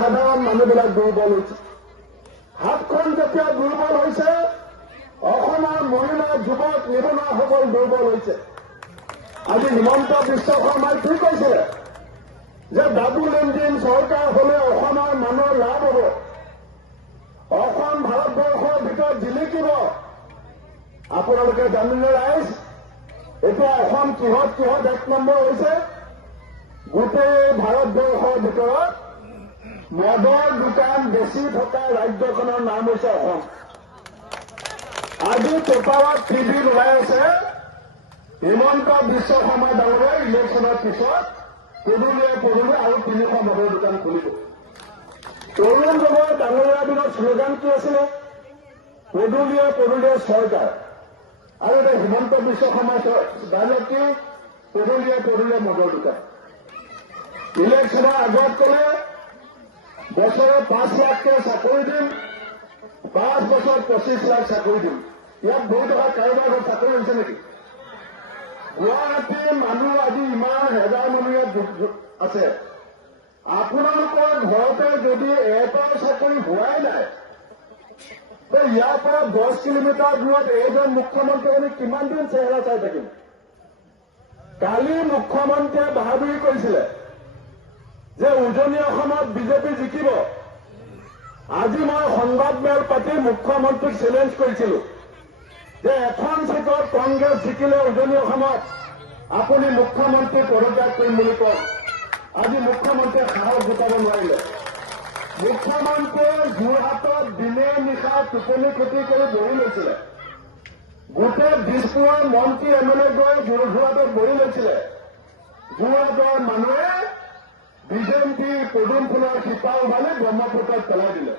সাধাৰণ মানুহবিলাক দুৰ্বল হৈছে। হাতখন যেতিয়া দুৰ্বল হৈছে, অসমৰ মহিলা যুৱক নিবনুৱাসকল দুৰ্বল হৈছে। আজি হিমন্ত বিশ্ব শৰ্মাই কি কৈছিলে যে ডাবুল ইঞ্জিন চৰকাৰ হলে অসমৰ মানুহৰ লাভ হব, অসম ভাৰতবৰ্ষৰ ভিতৰত জিলিকিব। আপোনালোকে জানিলে ৰাইজ, এতিয়া অসম কিহত এক নম্বৰ হৈছে? গোটেই ভাৰতবৰ্ষৰ ভিতৰত মদৰ দোকান বেছি থকা ৰাজ্যখনৰ নাম হৈছে অসম। আজি পেপাৰত টিভিত ওলাই আছে, হিমন্ত বিশ্ব শৰ্মা ডাঙৰীয়াই ইলেকশ্যনৰ পিছত পদূলিয়ে আৰু 300 মদৰ দোকান খুলিব। তৰুণ গগৈ ডাঙৰীয়াৰ দিনত শ্লোগান কি আছিলে? পদূলিয়ে চৰকাৰ। আৰু এতিয়া হিমন্ত বিশ্ব শৰ্মাৰ ডাইলগ কি? পদূলিয়ে মদৰ দোকান। ইলেকশ্যনৰ আগত ক'লে বছৰে 5 লাখকে চাকৰি দিম, 5 বছৰত 25 লাখ চাকৰি দিম। ইয়াত বহু টকা কাৰোবাৰ ঘৰত চাকৰি হৈছে নেকি? গুৱাহাটীৰ মানুহ আজি ইমান হেজাৰ মানুহ ইয়াত আছে। আপোনালোকৰ ঘৰতে যদি এটা চাকৰি হোৱাই নাই, ইয়াৰ পৰা 10 কিলোমিটাৰ দূৰত এইজন মুখ্যমন্ত্ৰী আমি কিমান দিন চেহেৰা চাই থাকিম? কালি মুখ্যমন্ত্ৰীয়ে বাহাদুৰি কৰিছিলে যে উজনি অসমত বিজেপি জিকিব। আজি মই সংবাদমেল পাতি মুখ্যমন্ত্ৰীক চেলেঞ্জ কৰিছিলো যে এখন চিটত কংগ্ৰেছ জিকিলে উজনি অসমত আপুনি মুখ্যমন্ত্ৰী পদত্যাগ কৰিম বুলি কওক। আজি মুখ্যমন্ত্ৰীয়ে সাহস গোটাব নোৱাৰিলে। মুখ্যমন্ত্ৰীয়ে যোৰহাটত দিনে নিশা টোপনি ক্ষতি কৰি বহি লৈছিলে। গোটেই দিছপুৰৰ মন্ত্ৰী এমএলএ গৈ যোৰহাটত বহি লৈছিলে। যোৰহাটৰ মানুহে বিজেপি পদুম ফুলৰ শিপা উভালি ব্ৰহ্মপুত্ৰত পেলাই দিলে।